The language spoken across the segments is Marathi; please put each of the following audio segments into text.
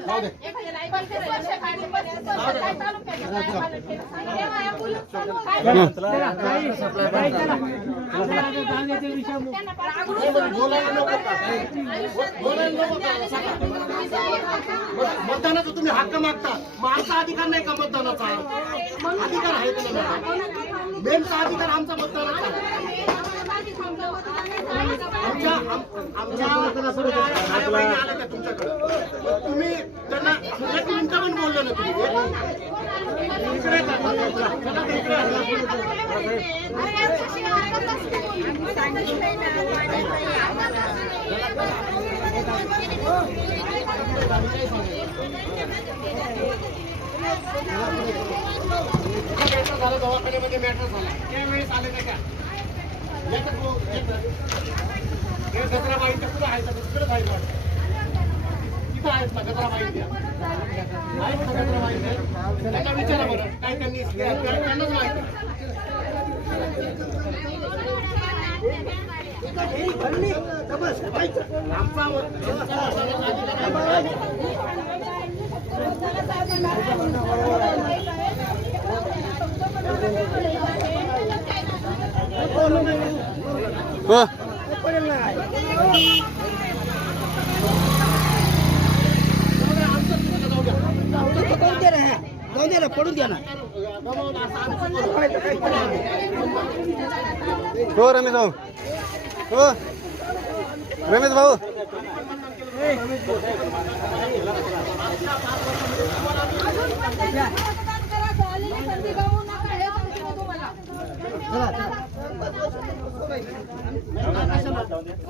जाऊ दे मतदानाचा तुम्ही हक्क मागता. मग आमचा अधिकार नाही का मतदानाचा? अधिकार आहे मेनचा अधिकार आमचा मतदानाचा आमच्या आमच्या आया बहिणी आल्या का तुमच्याकडे मग तुम्ही त्यांना एक मिनिट पण बोललो ना तुम्ही इकडे येतात. झाला दवाखान्यामध्ये मॅटर झाला त्यावेळेस आले नाही का याच्यात गो- हे कुठं आहे आता? तिकडेच वाटतं. तिथं आहेत ना गजराबाई माहिती आहेत ना माहिती आहे? त्यांना विचारा बरं. काय त्यांनी त्यांनाच माहिती आमचा हो पडून द्या ना. हो रमेश भाऊ. हो. रमेश भाऊ.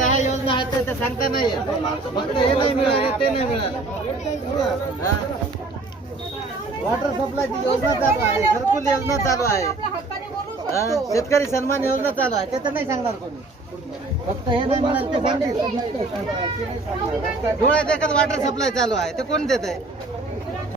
दहा योजना आहेत त्या- सांगता नाही फक्त हे नाही मिळाले ते नाही मिळालं. वॉटर सप्लायची योजना चालू आहे घरकुल योजना चालू आहे. शेतकरी सन्मान योजना चालू आहे ते तर नाही सांगणार कोणी. फक्त हे नाही मिळालं ते सांगतील. डोळ्यात एकच वॉटर सप्लाय चालू आहे ते कोण देत आहे